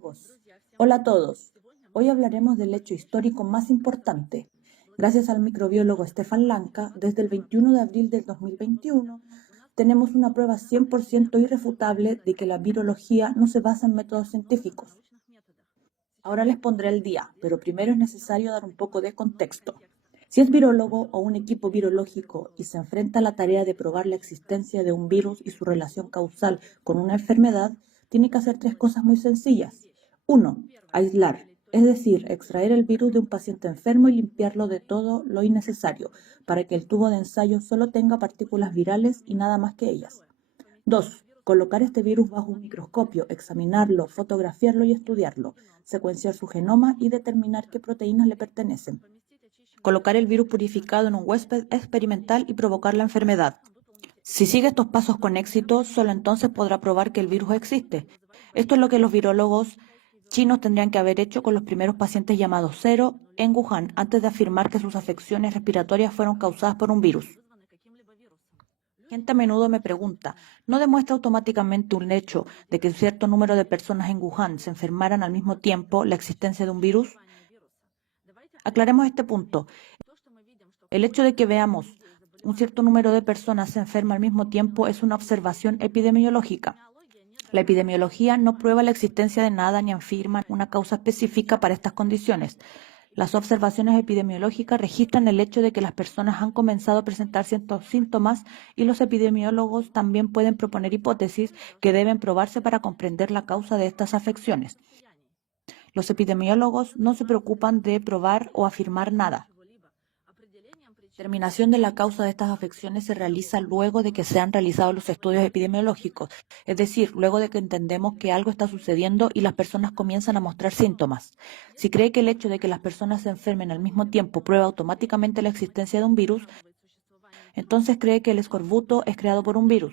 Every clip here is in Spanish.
Amigos. Hola a todos. Hoy hablaremos del hecho histórico más importante. Gracias al microbiólogo Stefan Lanka, desde el 21 de abril del 2021, tenemos una prueba 100% irrefutable de que la virología no se basa en métodos científicos. Ahora les pondré el día, pero primero es necesario dar un poco de contexto. Si es virólogo o un equipo virológico y se enfrenta a la tarea de probar la existencia de un virus y su relación causal con una enfermedad, tiene que hacer tres cosas muy sencillas. 1. Aislar, es decir, extraer el virus de un paciente enfermo y limpiarlo de todo lo innecesario, para que el tubo de ensayo solo tenga partículas virales y nada más que ellas. 2. Colocar este virus bajo un microscopio, examinarlo, fotografiarlo y estudiarlo, secuenciar su genoma y determinar qué proteínas le pertenecen. Colocar el virus purificado en un huésped experimental y provocar la enfermedad. Si sigue estos pasos con éxito, solo entonces podrá probar que el virus existe. Esto es lo que los virólogos chinos tendrían que haber hecho con los primeros pacientes llamados cero en Wuhan, antes de afirmar que sus afecciones respiratorias fueron causadas por un virus. Gente a menudo me pregunta, ¿no demuestra automáticamente un hecho de que un cierto número de personas en Wuhan se enfermaran al mismo tiempo la existencia de un virus? Aclaremos este punto. El hecho de que veamos un cierto número de personas se enferma al mismo tiempo es una observación epidemiológica. La epidemiología no prueba la existencia de nada ni afirma una causa específica para estas condiciones. Las observaciones epidemiológicas registran el hecho de que las personas han comenzado a presentar ciertos síntomas y los epidemiólogos también pueden proponer hipótesis que deben probarse para comprender la causa de estas afecciones. Los epidemiólogos no se preocupan de probar o afirmar nada. La determinación de la causa de estas afecciones se realiza luego de que se han realizado los estudios epidemiológicos, es decir, luego de que entendemos que algo está sucediendo y las personas comienzan a mostrar síntomas. Si cree que el hecho de que las personas se enfermen al mismo tiempo prueba automáticamente la existencia de un virus, entonces cree que el escorbuto es creado por un virus.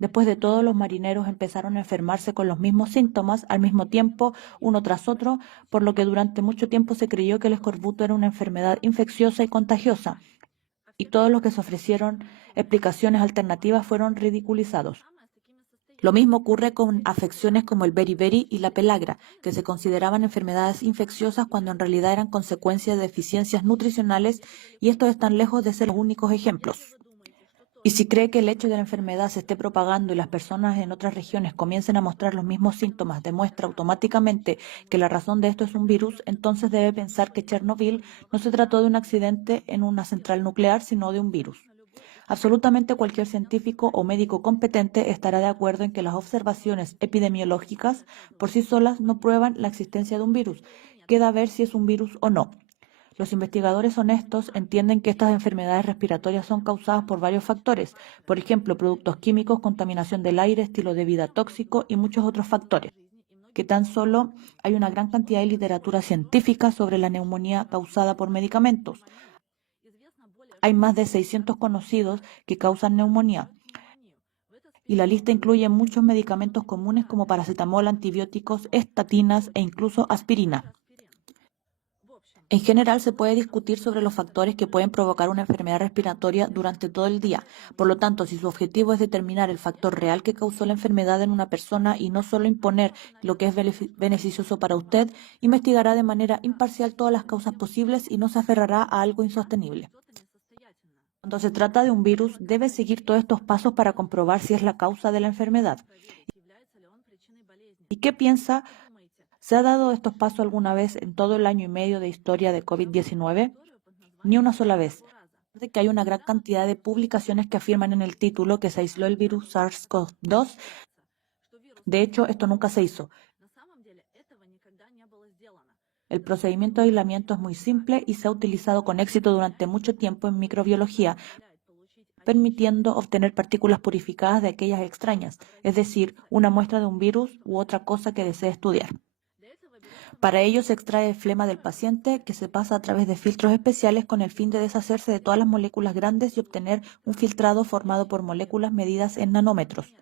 Después de todo, los marineros empezaron a enfermarse con los mismos síntomas al mismo tiempo, uno tras otro, por lo que durante mucho tiempo se creyó que el escorbuto era una enfermedad infecciosa y contagiosa, y todos los que se ofrecieron explicaciones alternativas fueron ridiculizados. Lo mismo ocurre con afecciones como el beriberi y la pelagra, que se consideraban enfermedades infecciosas cuando en realidad eran consecuencias de deficiencias nutricionales, y estos están lejos de ser los únicos ejemplos. Y si cree que el hecho de la enfermedad se esté propagando y las personas en otras regiones comiencen a mostrar los mismos síntomas, demuestra automáticamente que la razón de esto es un virus, entonces debe pensar que Chernobyl no se trató de un accidente en una central nuclear, sino de un virus. Absolutamente cualquier científico o médico competente estará de acuerdo en que las observaciones epidemiológicas por sí solas no prueban la existencia de un virus. Queda ver si es un virus o no. Los investigadores honestos entienden que estas enfermedades respiratorias son causadas por varios factores, por ejemplo, productos químicos, contaminación del aire, estilo de vida tóxico y muchos otros factores, que tan solo hay una gran cantidad de literatura científica sobre la neumonía causada por medicamentos. Hay más de 600 conocidos que causan neumonía, y la lista incluye muchos medicamentos comunes como paracetamol, antibióticos, estatinas e incluso aspirina. En general, se puede discutir sobre los factores que pueden provocar una enfermedad respiratoria durante todo el día. Por lo tanto, si su objetivo es determinar el factor real que causó la enfermedad en una persona y no solo imponer lo que es beneficioso para usted, investigará de manera imparcial todas las causas posibles y no se aferrará a algo insostenible. Cuando se trata de un virus, debe seguir todos estos pasos para comprobar si es la causa de la enfermedad. ¿Y qué piensa? ¿Se ha dado estos pasos alguna vez en todo el año y medio de historia de COVID-19? Ni una sola vez. De que hay una gran cantidad de publicaciones que afirman en el título que se aisló el virus SARS-CoV-2. De hecho, esto nunca se hizo. El procedimiento de aislamiento es muy simple y se ha utilizado con éxito durante mucho tiempo en microbiología, permitiendo obtener partículas purificadas de aquellas extrañas, es decir, una muestra de un virus u otra cosa que desee estudiar. Para ello se extrae flema del paciente, que se pasa a través de filtros especiales con el fin de deshacerse de todas las moléculas grandes y obtener un filtrado formado por moléculas medidas en nanómetros.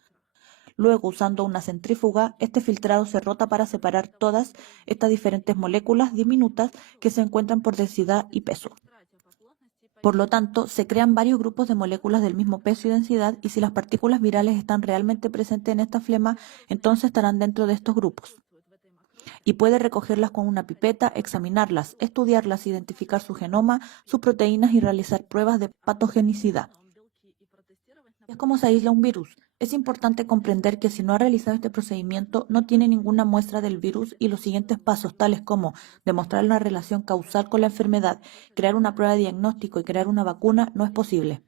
Luego, usando una centrífuga, este filtrado se rota para separar todas estas diferentes moléculas diminutas que se encuentran por densidad y peso. Por lo tanto, se crean varios grupos de moléculas del mismo peso y densidad, y si las partículas virales están realmente presentes en esta flema, entonces estarán dentro de estos grupos. y puede recogerlas con una pipeta, examinarlas, estudiarlas, identificar su genoma, sus proteínas y realizar pruebas de patogenicidad. Es como se aísla un virus. Es importante comprender que si no ha realizado este procedimiento, no tiene ninguna muestra del virus y los siguientes pasos, tales como demostrar una relación causal con la enfermedad, crear una prueba de diagnóstico y crear una vacuna, no es posible.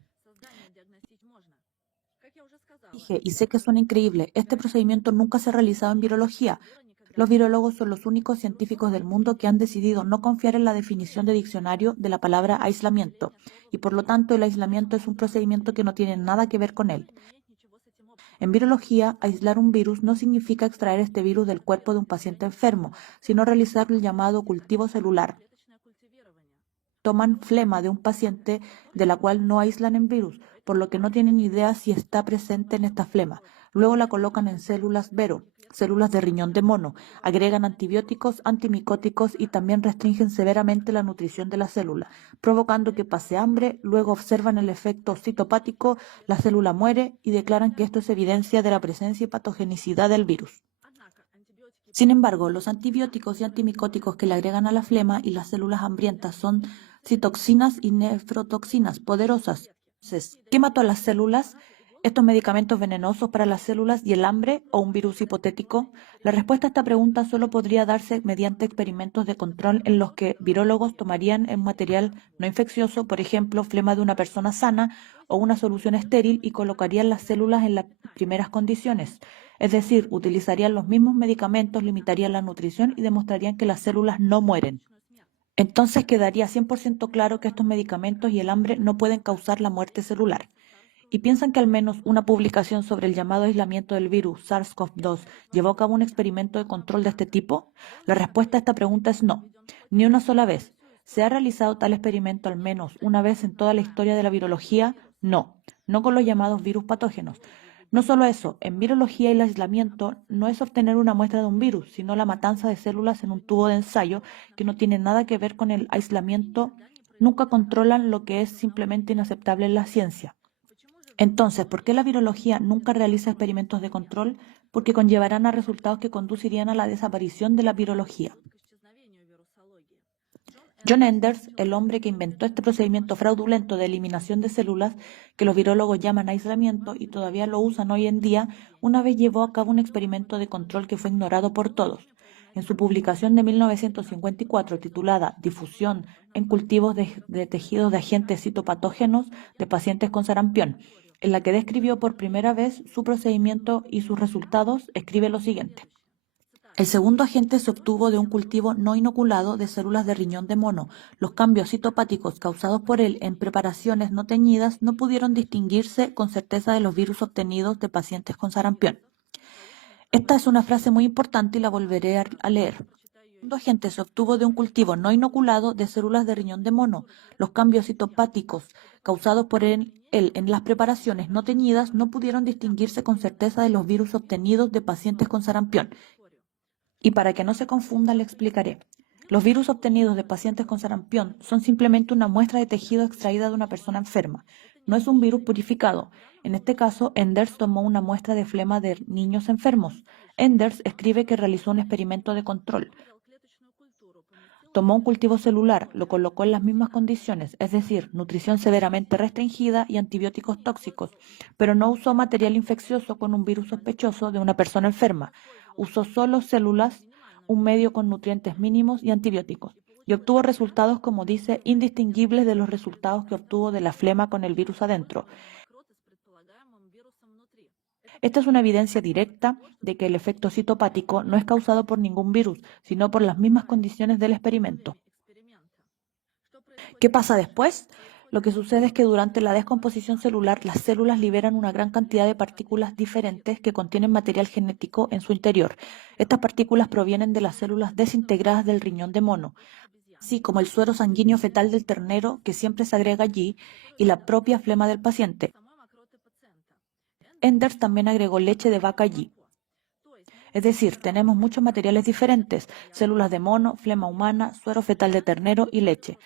Dije, y sé que suena increíble, este procedimiento nunca se ha realizado en virología. Los virólogos son los únicos científicos del mundo que han decidido no confiar en la definición de diccionario de la palabra aislamiento, y por lo tanto el aislamiento es un procedimiento que no tiene nada que ver con él. En virología, aislar un virus no significa extraer este virus del cuerpo de un paciente enfermo, sino realizar el llamado cultivo celular. Toman flema de un paciente de la cual no aíslan el virus, por lo que no tienen idea si está presente en esta flema. Luego la colocan en células Vero, células de riñón de mono, agregan antibióticos, antimicóticos y también restringen severamente la nutrición de la célula, provocando que pase hambre, luego observan el efecto citopático, la célula muere y declaran que esto es evidencia de la presencia y patogenicidad del virus. Sin embargo, los antibióticos y antimicóticos que le agregan a la flema y las células hambrientas son citoxinas y nefrotoxinas poderosas. Entonces, ¿qué mató a las células? ¿Estos medicamentos venenosos para las células y el hambre o un virus hipotético? La respuesta a esta pregunta solo podría darse mediante experimentos de control en los que virólogos tomarían un material no infeccioso, por ejemplo, flema de una persona sana o una solución estéril y colocarían las células en las primeras condiciones. Es decir, utilizarían los mismos medicamentos, limitarían la nutrición y demostrarían que las células no mueren. Entonces quedaría 100% claro que estos medicamentos y el hambre no pueden causar la muerte celular. ¿Y piensan que al menos una publicación sobre el llamado aislamiento del virus SARS-CoV-2 llevó a cabo un experimento de control de este tipo? La respuesta a esta pregunta es no, ni una sola vez. ¿Se ha realizado tal experimento al menos una vez en toda la historia de la virología? No, no con los llamados virus patógenos. No solo eso, en virología el aislamiento no es obtener una muestra de un virus, sino la matanza de células en un tubo de ensayo que no tiene nada que ver con el aislamiento. Nunca controlan lo que es simplemente inaceptable en la ciencia. Entonces, ¿por qué la virología nunca realiza experimentos de control? Porque conllevarán a resultados que conducirían a la desaparición de la virología. John Enders, el hombre que inventó este procedimiento fraudulento de eliminación de células, que los virólogos llaman aislamiento y todavía lo usan hoy en día, una vez llevó a cabo un experimento de control que fue ignorado por todos. En su publicación de 1954 titulada Difusión en cultivos de tejidos de agentes citopatógenos de pacientes con sarampión, en la que describió por primera vez su procedimiento y sus resultados, escribe lo siguiente. El segundo agente se obtuvo de un cultivo no inoculado de células de riñón de mono. Los cambios citopáticos causados por él en preparaciones no teñidas no pudieron distinguirse con certeza de los virus obtenidos de pacientes con sarampión. Esta es una frase muy importante y la volveré a leer. El segundo agente se obtuvo de un cultivo no inoculado de células de riñón de mono. Los cambios citopáticos causados por él en las preparaciones no teñidas no pudieron distinguirse con certeza de los virus obtenidos de pacientes con sarampión. Y para que no se confunda, le explicaré. Los virus obtenidos de pacientes con sarampión son simplemente una muestra de tejido extraída de una persona enferma. No es un virus purificado. En este caso, Enders tomó una muestra de flema de niños enfermos. Enders escribe que realizó un experimento de control. Tomó un cultivo celular, lo colocó en las mismas condiciones, es decir, nutrición severamente restringida y antibióticos tóxicos, pero no usó material infeccioso con un virus sospechoso de una persona enferma. Usó solo células, un medio con nutrientes mínimos y antibióticos, y obtuvo resultados, como dice, indistinguibles de los resultados que obtuvo de la flema con el virus adentro. Esta es una evidencia directa de que el efecto citopático no es causado por ningún virus, sino por las mismas condiciones del experimento. ¿Qué pasa después? Lo que sucede es que durante la descomposición celular, las células liberan una gran cantidad de partículas diferentes que contienen material genético en su interior. Estas partículas provienen de las células desintegradas del riñón de mono, así como el suero sanguíneo fetal del ternero, que siempre se agrega allí, y la propia flema del paciente. Enders también agregó leche de vaca allí. Es decir, tenemos muchos materiales diferentes: células de mono, flema humana, suero fetal de ternero y leche.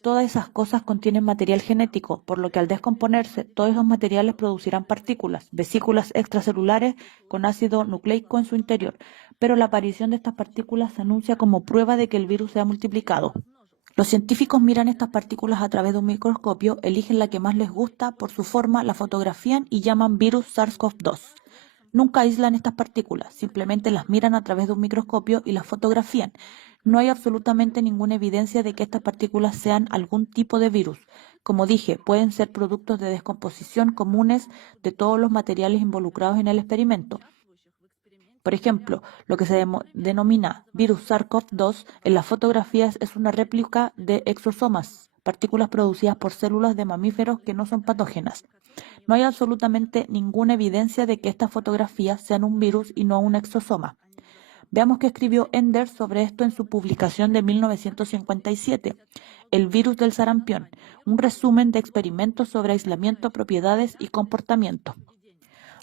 Todas esas cosas contienen material genético, por lo que al descomponerse, todos esos materiales producirán partículas, vesículas extracelulares con ácido nucleico en su interior, pero la aparición de estas partículas se anuncia como prueba de que el virus se ha multiplicado. Los científicos miran estas partículas a través de un microscopio, eligen la que más les gusta por su forma, la fotografían y llaman virus SARS-CoV-2. Nunca aíslan estas partículas, simplemente las miran a través de un microscopio y las fotografían. No hay absolutamente ninguna evidencia de que estas partículas sean algún tipo de virus. Como dije, pueden ser productos de descomposición comunes de todos los materiales involucrados en el experimento. Por ejemplo, lo que se denomina virus SARS-CoV-2 en las fotografías es una réplica de exosomas, partículas producidas por células de mamíferos que no son patógenas. No hay absolutamente ninguna evidencia de que estas fotografías sean un virus y no un exosoma. Veamos qué escribió Enders sobre esto en su publicación de 1957, El virus del sarampión, un resumen de experimentos sobre aislamiento, propiedades y comportamiento.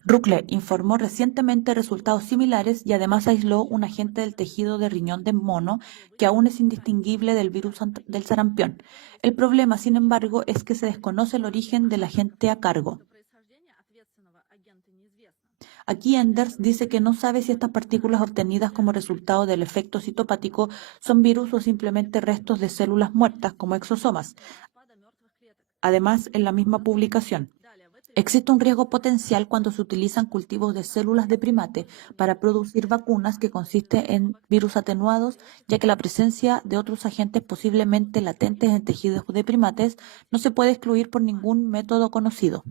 Ruckle informó recientemente resultados similares y además aisló un agente del tejido de riñón de mono que aún es indistinguible del virus del sarampión. El problema, sin embargo, es que se desconoce el origen del agente a cargo. Aquí Enders dice que no sabe si estas partículas obtenidas como resultado del efecto citopático son virus o simplemente restos de células muertas como exosomas. Además, en la misma publicación, existe un riesgo potencial cuando se utilizan cultivos de células de primate para producir vacunas que consiste en virus atenuados, ya que la presencia de otros agentes posiblemente latentes en tejidos de primates no se puede excluir por ningún método conocido.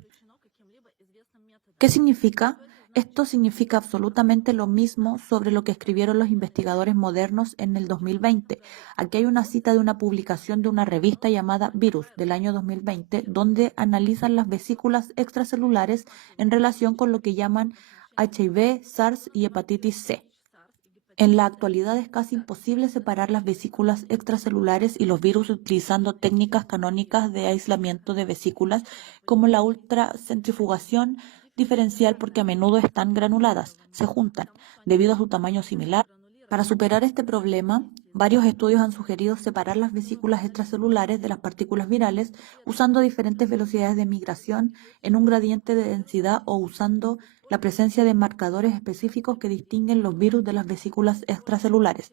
¿Qué significa? Esto significa absolutamente lo mismo sobre lo que escribieron los investigadores modernos en el 2020. Aquí hay una cita de una publicación de una revista llamada Virus del año 2020, donde analizan las vesículas extracelulares en relación con lo que llaman HIV, SARS y hepatitis C. En la actualidad es casi imposible separar las vesículas extracelulares y los virus utilizando técnicas canónicas de aislamiento de vesículas como la ultracentrifugación diferencial porque a menudo están granuladas, se juntan, debido a su tamaño similar. Para superar este problema, varios estudios han sugerido separar las vesículas extracelulares de las partículas virales usando diferentes velocidades de migración en un gradiente de densidad o usando la presencia de marcadores específicos que distinguen los virus de las vesículas extracelulares.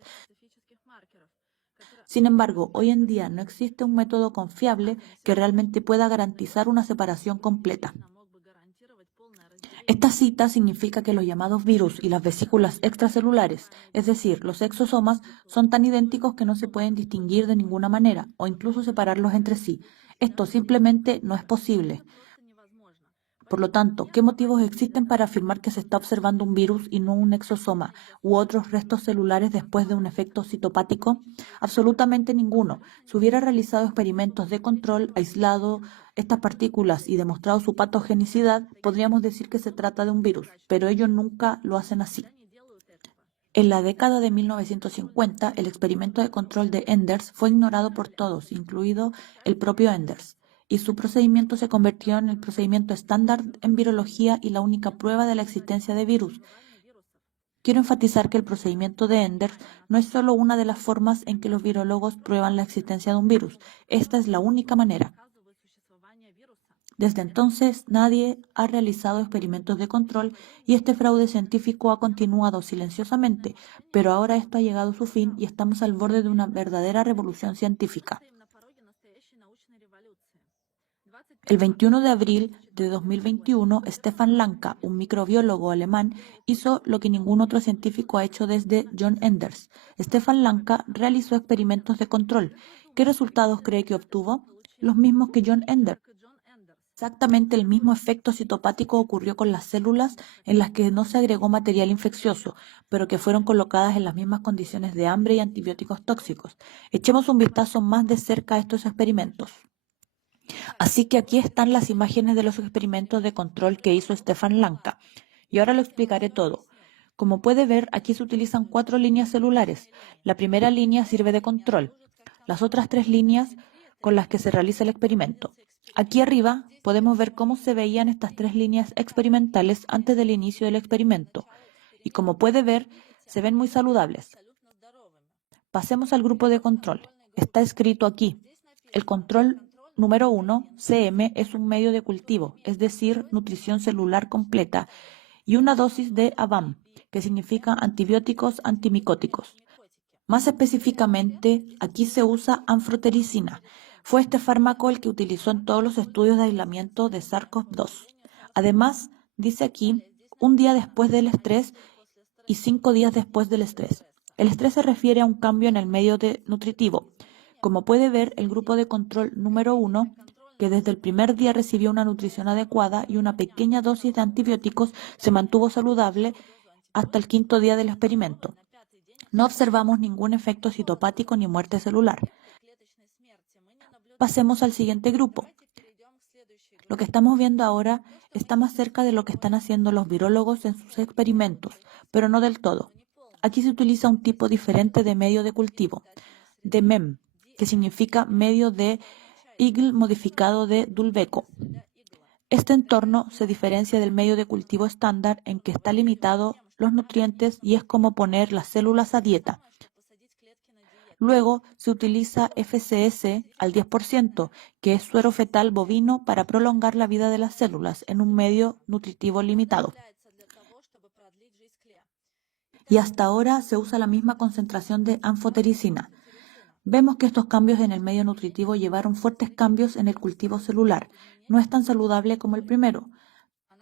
Sin embargo, hoy en día no existe un método confiable que realmente pueda garantizar una separación completa. Esta cita significa que los llamados virus y las vesículas extracelulares, es decir, los exosomas, son tan idénticos que no se pueden distinguir de ninguna manera o incluso separarlos entre sí. Esto simplemente no es posible. Por lo tanto, ¿qué motivos existen para afirmar que se está observando un virus y no un exosoma u otros restos celulares después de un efecto citopático? Absolutamente ninguno. Si hubiera realizado experimentos de control, aislado estas partículas y demostrado su patogenicidad, podríamos decir que se trata de un virus, pero ellos nunca lo hacen así. En la década de 1950, el experimento de control de Enders fue ignorado por todos, incluido el propio Enders, y su procedimiento se convirtió en el procedimiento estándar en virología y la única prueba de la existencia de virus. Quiero enfatizar que el procedimiento de Enders no es solo una de las formas en que los virólogos prueban la existencia de un virus, esta es la única manera. Desde entonces, nadie ha realizado experimentos de control y este fraude científico ha continuado silenciosamente, pero ahora esto ha llegado a su fin y estamos al borde de una verdadera revolución científica. El 21 de abril de 2021, Stefan Lanka, un microbiólogo alemán, hizo lo que ningún otro científico ha hecho desde John Enders. Stefan Lanka realizó experimentos de control. ¿Qué resultados cree que obtuvo? Los mismos que John Enders. Exactamente el mismo efecto citopático ocurrió con las células en las que no se agregó material infeccioso, pero que fueron colocadas en las mismas condiciones de hambre y antibióticos tóxicos. Echemos un vistazo más de cerca a estos experimentos. Así que aquí están las imágenes de los experimentos de control que hizo Stefan Lanka. Y ahora lo explicaré todo. Como puede ver, aquí se utilizan 4 líneas celulares. La primera línea sirve de control. Las otras 3 líneas con las que se realiza el experimento. Aquí arriba podemos ver cómo se veían estas 3 líneas experimentales antes del inicio del experimento. Y como puede ver, se ven muy saludables. Pasemos al grupo de control. Está escrito aquí. El control número 1, CM, es un medio de cultivo, es decir, nutrición celular completa, y una dosis de ABAM, que significa antibióticos antimicóticos. Más específicamente, aquí se usa anflotericina. Fue este fármaco el que utilizó en todos los estudios de aislamiento de SARS-CoV-2. Además, dice aquí, un día después del estrés y 5 días después del estrés. El estrés se refiere a un cambio en el medio nutritivo. Como puede ver, el grupo de control número 1, que desde el primer día recibió una nutrición adecuada y una pequeña dosis de antibióticos, se mantuvo saludable hasta el 5.º día del experimento. No observamos ningún efecto citopático ni muerte celular. Pasemos al siguiente grupo. Lo que estamos viendo ahora está más cerca de lo que están haciendo los virólogos en sus experimentos, pero no del todo. Aquí se utiliza un tipo diferente de medio de cultivo, de MEM, que significa medio de Eagle modificado de Dulbeco. Este entorno se diferencia del medio de cultivo estándar en que está limitado los nutrientes y es como poner las células a dieta. Luego se utiliza FCS al 10%, que es suero fetal bovino para prolongar la vida de las células en un medio nutritivo limitado. Y hasta ahora se usa la misma concentración de anfotericina. Vemos que estos cambios en el medio nutritivo llevaron fuertes cambios en el cultivo celular. No es tan saludable como el primero.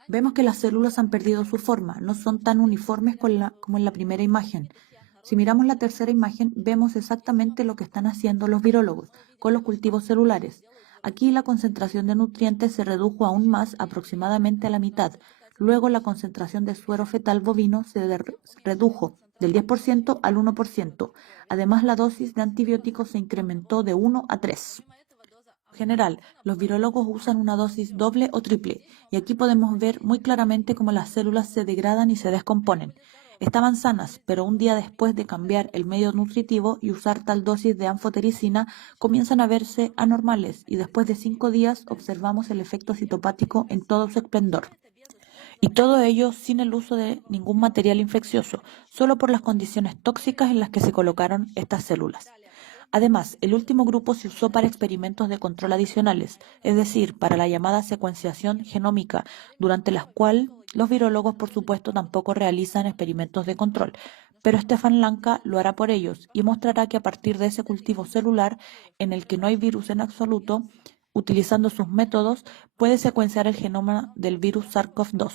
Vemos que las células han perdido su forma, no son tan uniformes como en la primera imagen. Si miramos la tercera imagen, vemos exactamente lo que están haciendo los virólogos con los cultivos celulares. Aquí la concentración de nutrientes se redujo aún más, aproximadamente a la mitad. Luego la concentración de suero fetal bovino se redujo del 10% al 1%. Además, la dosis de antibióticos se incrementó de 1 a 3. En general, los virólogos usan una dosis doble o triple, y aquí podemos ver muy claramente cómo las células se degradan y se descomponen. Estaban sanas, pero un día después de cambiar el medio nutritivo y usar tal dosis de anfotericina, comienzan a verse anormales y después de 5 días observamos el efecto citopático en todo su esplendor. Y todo ello sin el uso de ningún material infeccioso, solo por las condiciones tóxicas en las que se colocaron estas células. Además, el último grupo se usó para experimentos de control adicionales, es decir, para la llamada secuenciación genómica, durante la cual los virólogos, por supuesto, tampoco realizan experimentos de control. Pero Stefan Lanka lo hará por ellos y mostrará que a partir de ese cultivo celular, en el que no hay virus en absoluto, utilizando sus métodos, puede secuenciar el genoma del virus SARS-CoV-2,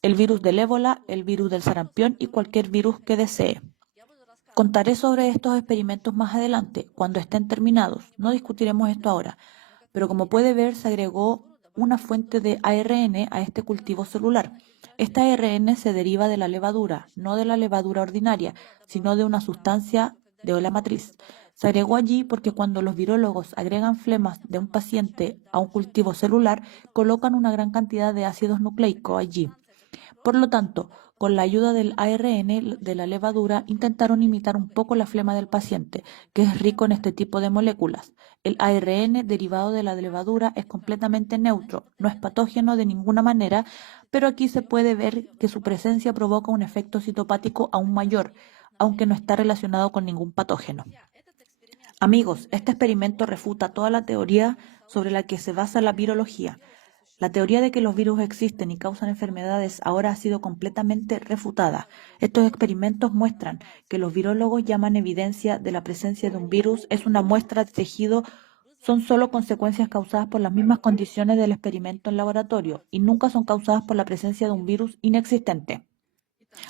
el virus del ébola, el virus del sarampión y cualquier virus que desee. Contaré sobre estos experimentos más adelante, cuando estén terminados. No discutiremos esto ahora, pero como puede ver, se agregó una fuente de ARN a este cultivo celular. Esta ARN se deriva de la levadura, no de la levadura ordinaria, sino de una sustancia de la matriz. Se agregó allí porque cuando los virólogos agregan flemas de un paciente a un cultivo celular, colocan una gran cantidad de ácidos nucleicos allí. Por lo tanto, con la ayuda del ARN de la levadura, intentaron imitar un poco la flema del paciente, que es rico en este tipo de moléculas. El ARN derivado de la levadura es completamente neutro, no es patógeno de ninguna manera, pero aquí se puede ver que su presencia provoca un efecto citopático aún mayor, aunque no está relacionado con ningún patógeno. Amigos, este experimento refuta toda la teoría sobre la que se basa la virología. La teoría de que los virus existen y causan enfermedades ahora ha sido completamente refutada. Estos experimentos muestran que los virólogos llaman evidencia de la presencia de un virus es una muestra de tejido, son solo consecuencias causadas por las mismas condiciones del experimento en laboratorio y nunca son causadas por la presencia de un virus inexistente.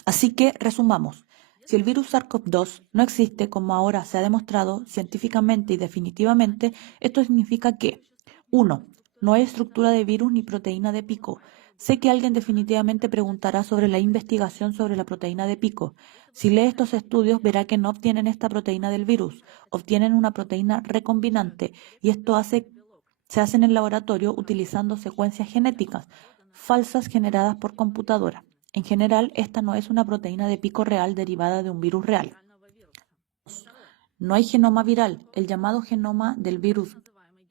Así que, resumamos. Si el virus SARS-CoV-2 no existe, como ahora se ha demostrado científicamente y definitivamente, esto significa que 1. No hay estructura de virus ni proteína de pico. Sé que alguien definitivamente preguntará sobre la investigación sobre la proteína de pico. Si lee estos estudios, verá que no obtienen esta proteína del virus, obtienen una proteína recombinante, y esto se hace en el laboratorio utilizando secuencias genéticas falsas generadas por computadora. En general, esta no es una proteína de pico real derivada de un virus real. No hay genoma viral. El llamado genoma del virus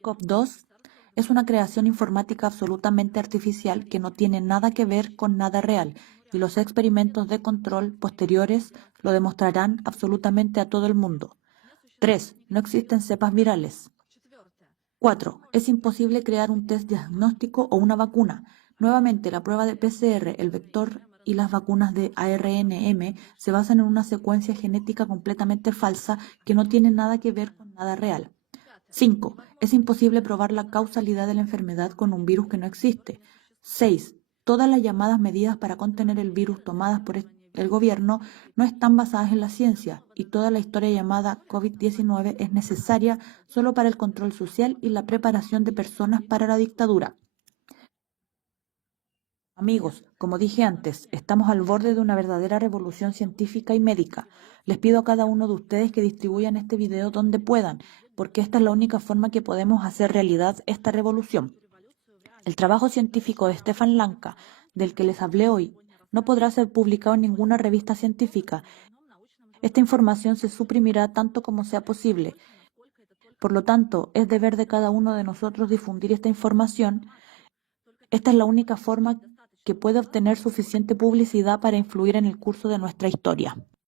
SARS-CoV-2 es una creación informática absolutamente artificial que no tiene nada que ver con nada real, y los experimentos de control posteriores lo demostrarán absolutamente a todo el mundo. 3. No existen cepas virales. 4. Es imposible crear un test diagnóstico o una vacuna. Nuevamente, la prueba de PCR, el vector y las vacunas de ARNM se basan en una secuencia genética completamente falsa que no tiene nada que ver con nada real. 5. Es imposible probar la causalidad de la enfermedad con un virus que no existe. 6. Todas las llamadas medidas para contener el virus tomadas por el gobierno no están basadas en la ciencia y toda la historia llamada COVID-19 es necesaria solo para el control social y la preparación de personas para la dictadura. Amigos, como dije antes, estamos al borde de una verdadera revolución científica y médica. Les pido a cada uno de ustedes que distribuyan este video donde puedan, porque esta es la única forma que podemos hacer realidad esta revolución. El trabajo científico de Stefan Lanka, del que les hablé hoy, no podrá ser publicado en ninguna revista científica. Esta información se suprimirá tanto como sea posible. Por lo tanto, es deber de cada uno de nosotros difundir esta información. Esta es la única forma que puede obtener suficiente publicidad para influir en el curso de nuestra historia.